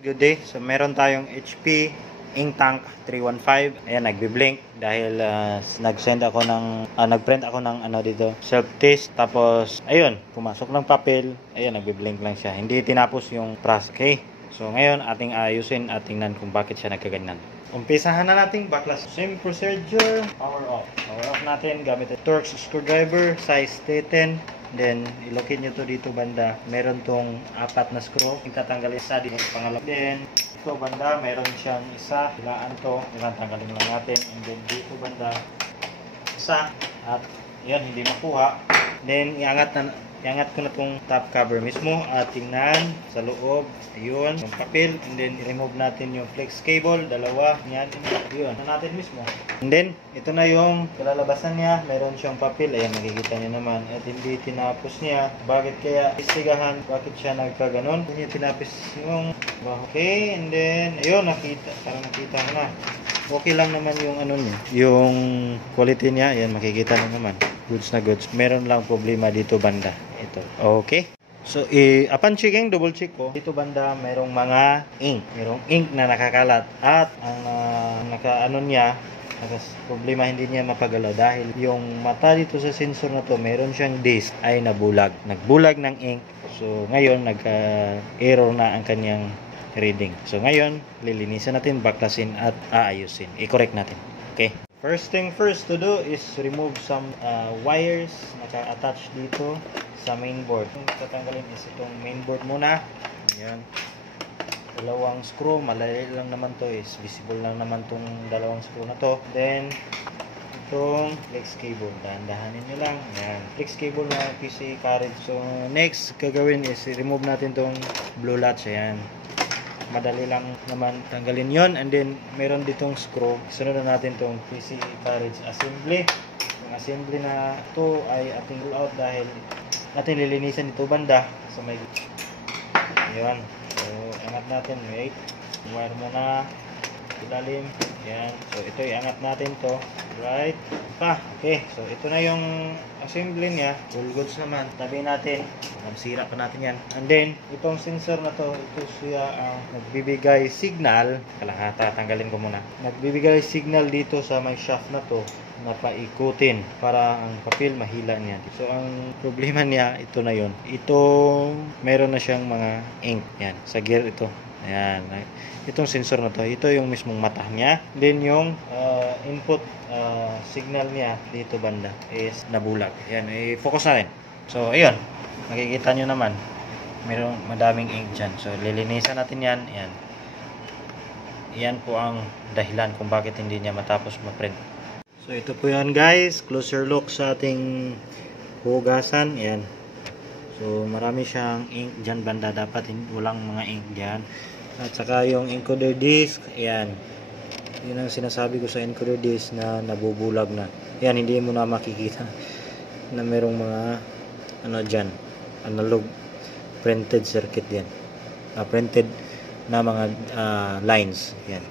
Good day. So meron tayong HP ink tank 315. Ayan, nagbi-blink dahil nag-send ako ng nag-print ako ng dito, self-test. Tapos ayun, pumasok ng papel. Ayan, nagbi-blink lang siya. Hindi tinapos yung process. Okay. So ngayon ating ayusin at tingnan kung bakit siya nagkaganyan. Umpisahan na natin baklas. Same procedure. Power off. Power off natin gamit ang Torx screwdriver size T10. Then, ilocate nyo to dito banda. Meron tong 4 na screw. Itatanggalin isa dito pangalawa. Then, ito banda, meron siyang isa. Hilaan to. Tanggalin lang natin. And then, dito banda, isa. At, yan, hindi makuha. Then, iangat ko na tong top cover mismo. At tingnan sa loob. Ayun, yung papel. And then, i-remove natin yung flex cable. Dalawa. Yan. Ayun, na natin mismo. And then, ito na yung kalalabasan niya. Meron siyang papel. Ayan, makikita niyo naman. At hindi tinapos niya. Bakit kaya istigahan? Bakit siya nagkaganon? Hindi tinapos yung... Okay, and then, ayun, parang nakita mo na. Okay lang naman yung niya. Yung quality niya. Ayan, makikita niyo naman. Goods na goods. Meron lang problema dito banda. Ito. Okay. So, upon checking, double check ko. Dito banda, merong mga ink. Merong ink na nakakalat. At ang niya, problema hindi niya mapagalaw dahil yung mata dito sa sensor na to, meron siyang disc ay nabulag. Nagbulag ng ink. So, ngayon, nagka-error na ang kanyang reading. So, ngayon, lilinisan natin, baklasin at aayusin. I-correct natin. Okay? First thing first to do is remove some wires naka-attach dito sa mainboard. Yung tatanggalin is itong mainboard muna. Ayan. Dalawang screw, malali lang naman to, is visible lang naman tong dalawang screw na to. Then itong flex cable, dahan-dahanin nyo lang. Ayan, flex cable na PC carriage. So next gagawin is remove natin tong blue latch. Ayan, madali lang naman tanggalin yon. And then meron ditong screw, sunod na natin tong PC carriage assembly. Yung assembly na to ay ating roll out dahil natin lilinisan ito banda sa may yun. So angat natin, wait, wire muna ilalim. Yan, so ito iangat natin to right okay. So ito na yung assembly niya, all goods naman. Tabi natin, sira pa natin yan. And then itong sensor na to, ito siya ang nagbibigay signal. Kalahata, tanggalin ko muna. Nagbibigay signal dito sa may shaft na to na paikutin para ang papel mahila niya. So ang problema niya, ito na yon. Ito meron na siyang mga ink yan sa gear ito. Ayan, itong sensor na to, ito yung mismong mata niya. Then yung input signal niya dito banda is nabulag. Ayan, i-focus natin. So ayun, makikita nyo naman mayroong madaming ink dyan. So lilinisan natin yan. Ayan, yan po ang dahilan kung bakit hindi niya matapos ma-print. So ito po yan guys, closer look sa ating hugasan. Ayan, so marami siyang ink dyan banda, dapat walang mga ink dyan. At saka yung encoder disc, ayan, yun ang sinasabi ko sa encoder disc na nabubulag na. Ayan, hindi mo na makikita na merong mga dyan, analog printed circuit yan, printed na mga lines. Ayan.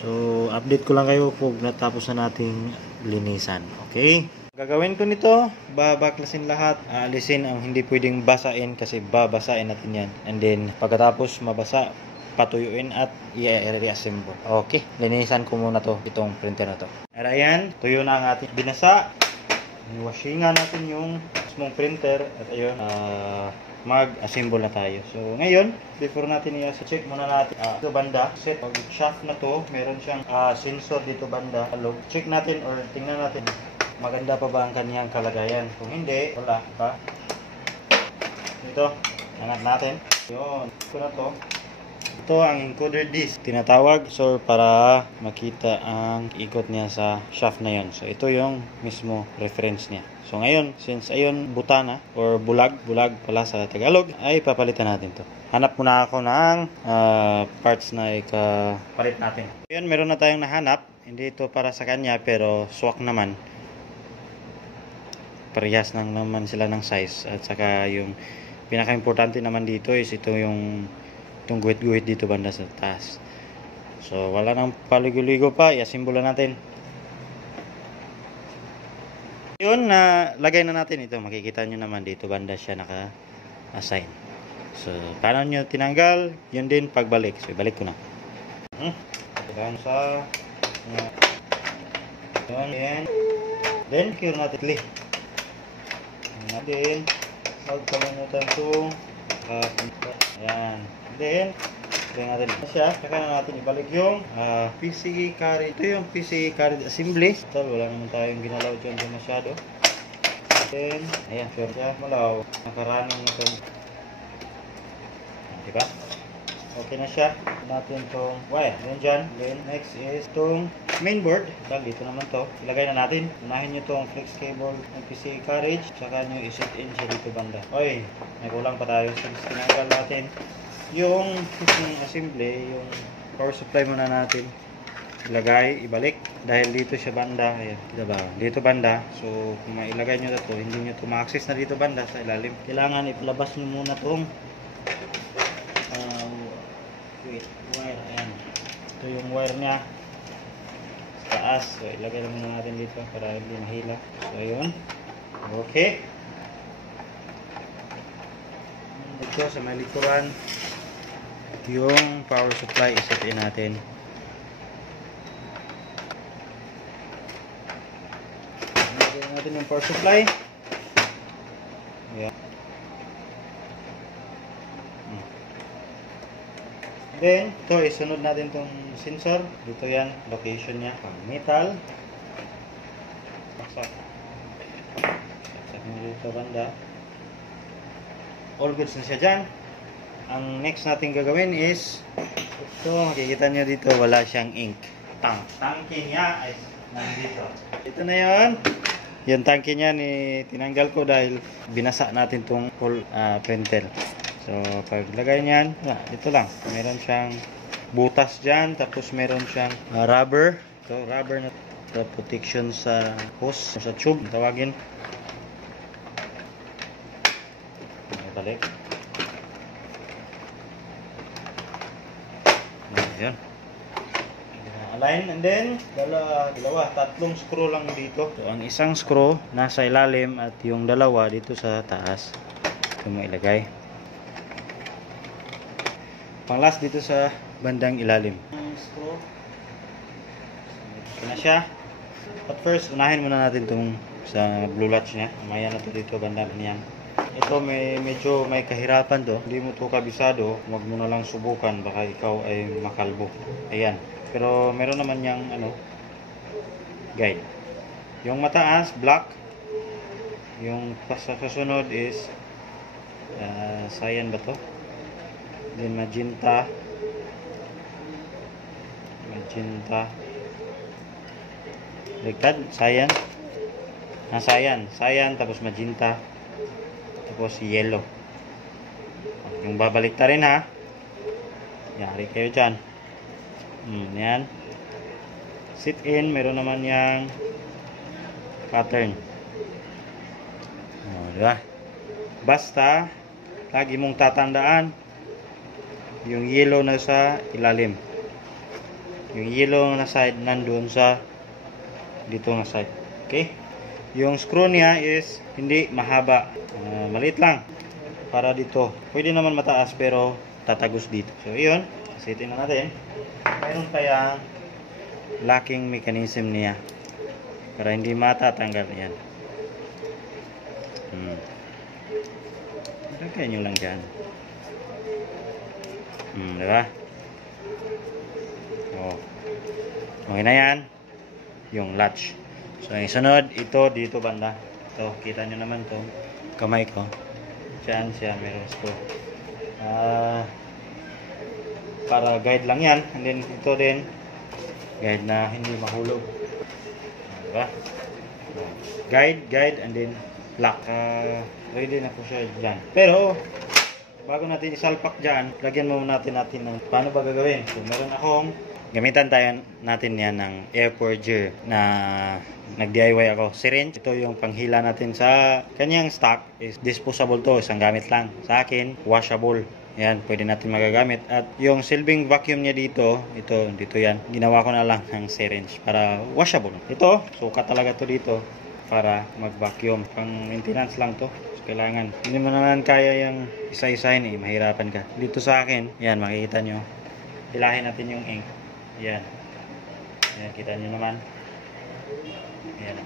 So update ko lang kayo pag natapos na nating linisan. Okay, gagawin ko nito, babaklasin lahat, aalisin ang hindi pwedeng basain kasi babasain natin yan. And then pagkatapos mabasa, patuyuin at i-reassemble. Okay, linisan ko muna to, itong printer na to. Ayan, tuyo na ang ating binasa. Washingan natin yung small printer at ayun, mag-assemble na tayo. So ngayon, before natin i-check muna natin ito banda, set pag shaft na to, meron siyang sensor dito banda. Check natin or tingnan natin maganda pa ba ang kanyang kalagayan. Kung hindi, wala pa. Ito, angat natin. Yun, ito na to. Ito ang encoder disc tinatawag, so para makita ang ikot niya sa shaft na yon. So ito yung mismo reference niya. So ngayon, since ayun buta na or bulag pala sa Tagalog, ay papalitan natin to. Hanap muna ako ng parts na ikapalit natin. Ayun, meron na tayong nahanap. Hindi ito para sa kanya pero swak naman. Parehas lang naman sila ng size. At saka yung pinaka-importante naman dito is itong guhit-guhit dito banda sa taas. So wala nang paligo-ligo pa, i-assemble natin. Yun, lagay na natin ito. Makikita nyo naman dito banda siya naka-assign. So, paano nyo tinanggal? Yun din pagbalik. So, ibalik ko na. Kailangan sa yun. Then, cure natin ulit. Then, huwag kalimutan itong ayan. Then, kaya natin siya. Saka na natin ibalik yung PCE carriage. Ito yung PCE carriage assembly. Ito, wala naman tayong ginalaw dyan masyado. Then, ayan, sure siya. Malaw. Nakaraning na ito. Diba? Okay na siya. Natin itong wire. Then dyan. Then next is itong mainboard. Dito naman to. Ilagay na natin. Unahin nyo itong flex cable ng PCE carriage. Saka nyo isit in siya dito banda. Oy, may kulang pa tayo. So, tinanggal natin yung assembly, yung power supply muna natin. Ilagay, ibalik. Dahil dito siya banda. Ayan. Diba? Dito banda. So, kung mailagay nyo na to, hindi nyo to ma-access na dito banda sa ilalim. Kailangan ipalabas nyo muna itong wire. Ayan. Ito yung wire niya sa taas. So, ilagay lang muna natin dito para hindi mahila. So, ayun. Okay. Dito sa may likuran, yung power supply iset in natin. Ilagay natin yung power supply. Ayan. Then, ito, isunod natin itong sensor. Dito yan, location niya. Metal. Saksak. Saksak nyo dito banda. All goods na siya dyan. Ang next natin gagawin is, ito, makikita nyo dito, wala siyang ink. Tangke niya ay nandito. Ito na yun. Yung tangke niya, tinanggal ko dahil binasa natin itong printer. So, paglagay niyan, dito lang. Meron siyang butas dyan. Tapos meron siyang rubber. So, rubber na protection sa hose, sa tube, tawagin. Balik. Ayan. Align, and then, tatlong screw lang dito. So, ang isang screw nasa ilalim at yung dalawa dito sa taas. Ito mo ilagay. Pang last dito sa bandang ilalim. Screw. Ito na siya. At first, unahin muna natin itong sa blue latch niya. Mamaya na ito dito bandang niyan. Ito medyo may kahirapan to. Hindi mo to kabisado. Huwag mo na lang subukan. Baka ikaw ay makalbo. Ayan. Pero meron naman yang guide. Yung mataas, black. Yung kasunod is cyan ba to? Then magenta. Ligtad, cyan. Cyan tapos magenta. Tapos yellow. Yung babalik ta rin ha. Yari kayo dyan. Yan. Sit in, meron naman yang pattern. Diba? Basta lagi mong tatandaan yung yellow na sa ilalim. Yung yellow na side nandun sa dito na side. Okay? Yung screw niya is hindi mahaba. Maliit lang. Para dito. Pwede naman mataas pero tatagos dito. So, yun. Sitin na natin. Mayroon kayang locking mechanism niya. Para hindi matatanggal. Yan. Lagyan nyo lang dyan. Diba? Okay na yan. Yung latch. So, yung sunod, ito dito banda. Ito, kita nyo naman to kamay ko. Diyan siya, meron screw. Para guide lang yan. And then, ito din, guide na hindi mahulog. Diba? Guide, and then, lock. Ready na po siya dyan. Pero, bago natin isalpak dyan, lagyan muna natin ng paano ba gagawin. So, meron akong gamitan tayo natin yan ng air purger na nag-DIY ako. Syringe, ito yung panghila natin sa kanyang stock. Is disposable to, isang gamit lang. Sa akin, washable. Yan, pwede natin magagamit. At yung silbing vacuum niya dito yan. Ginawa ko na lang ng syringe para washable. Ito, sukat talaga to dito. para mag-vacuum. Pang maintenance lang to. So, kailangan. Hindi mo naman kaya yung isa-isahin eh. Mahirapan ka. Dito sa akin, yan makikita nyo. Hilahin natin yung ink. Yan. Yan, kita nyo naman. Yan.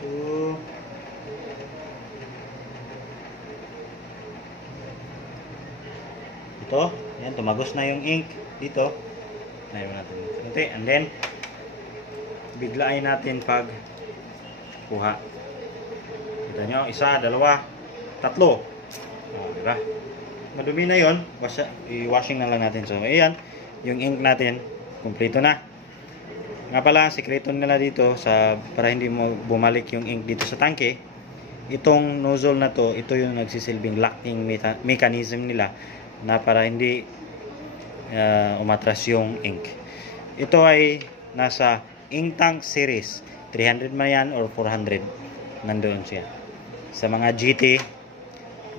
So, ito. Yan, tumagos na yung ink. Dito. Nayon natin. Okay, and then, biglain natin pag kuha. Kita nyo, isa, dalawa, tatlo. Diba? Madumi na yun. I-washing na lang natin. So, ayan. Yung ink natin, kumpleto na. Nga pala, sekreto nila dito para hindi mo bumalik yung ink dito sa tangke. Itong nozzle na to, ito yung nagsisilbing locking mechanism nila na para hindi umatras yung ink. Ito ay nasa ink tank series 300 man yan or 400, nandoon siya. Sa mga GT,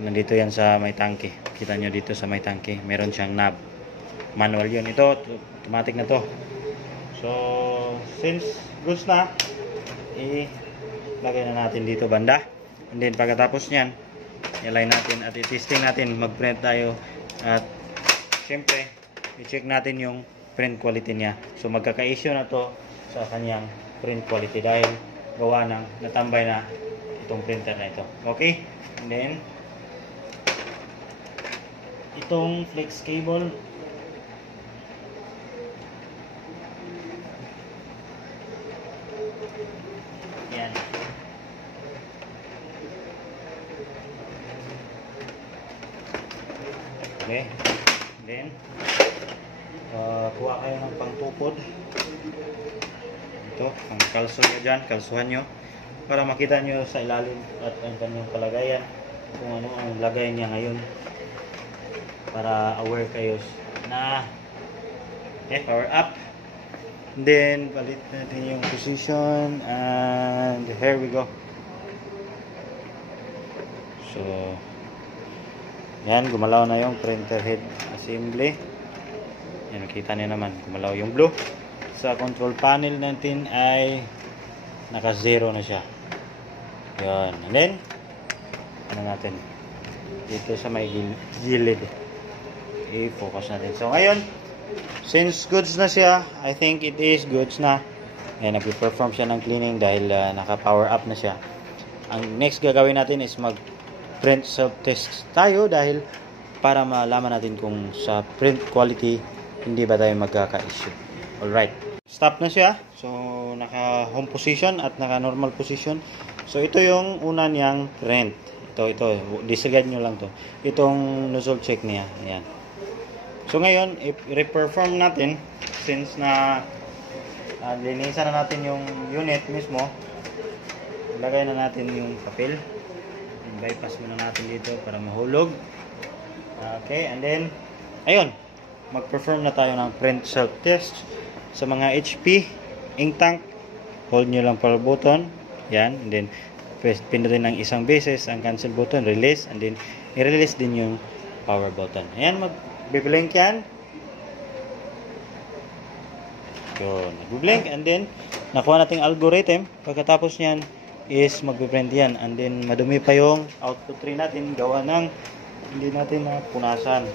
nandito yan sa may tangke. Kita nyo dito sa may tangke, meron siyang knob. Manual yun. Ito, automatic na to. So, since goods na, ilagay na natin dito banda. And then pagkatapos nyan, i-align natin at i-testing natin. Mag-print tayo at syempre, i-check natin yung print quality niya. So, magkaka-issue na to sa kanyang print quality dahil gawa ng natambay na itong printer na ito. Okay? And then, itong flex cable, yan. Okay? And then, kuha kayo ng pangtupod. Ito, ang kalso nyo dyan, kalsuhan nyo para makita nyo sa ilalim at ang kanyang palagayan kung ano ang lagay niya ngayon para aware kayo na okay, power up. And then palit natin yung position and here we go. So yan, gumalaw na yung printer head assembly. Yan, nakita niyo naman gumalaw yung blue. Sa control panel natin ay naka 0 na siya. Yan. And then ano natin dito sa may gilid i-focus natin. So ngayon, since goods na siya, I think it is goods na. Ayan, nag-perform siya ng cleaning dahil naka-power up na siya. Ang next gagawin natin is mag-print self-test tayo dahil para malaman natin kung sa print quality hindi ba tayo magkaka-issue. Alright. Stop na siya. So, naka-home position at naka-normal position. So, ito yung una niyang print. Ito. Disregard nyo lang to. Itong nozzle check niya. Ayan. So, ngayon, i-reperform natin since na linisan na natin yung unit mismo. Ilagay na natin yung papel. Bypass muna natin dito para mahulog. Okay, and then, ayun. Mag-perform na tayo ng print self-test. Sa mga HP, ink tank, hold nyo lang power button. Yan, and then, pindutin ng isang beses ang cancel button, release, and then, i-release din yung power button. Ayan, mag-blink yan. Yun, nag-blink, and then, nakuha nating algorithm. Pagkatapos nyan, is mag-print yan. And then, madumi pa yung output tray natin, gawa ng hindi natin napunasan.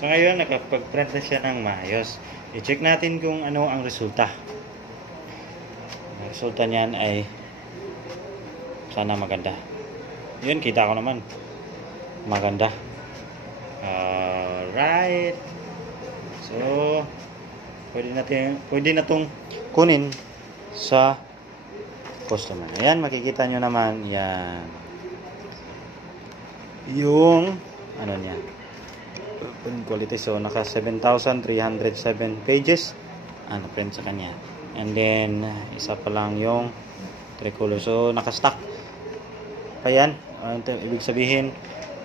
So ngayon, nakapag-print na siya ng maayos. I-check natin kung ano ang resulta. Ang resulta niyan ay sana maganda. Yun, kita ko naman. Maganda. Alright. So, pwede na itong kunin sa customer. Ayan, makikita nyo naman. Yan. Yung, ano niya. Print quality. So, naka 7,307 pages. Print sa kanya. And then, isa pa lang yung tricolor. So, naka-stock pa yan. Ibig sabihin,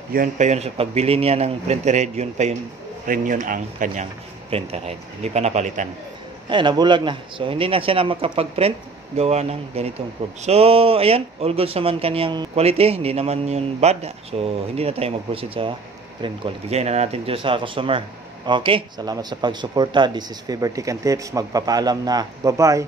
yun pa yun sa pagbili niya ng printer head, yun pa yun rin yun ang kanyang printer head. Hindi pa napalitan. Ay, nabulag na. So, hindi na siya na makapag-print. gawa ng ganitong probe. So, ayan, all goods naman kaniyang quality, hindi naman yun bad. So, hindi na tayo mag-proceed sa print quality. Bigay na natin dito sa customer. Okay, salamat sa pagsuporta. This is Faber Tech and Tips. Magpapaalam na. Bye-bye!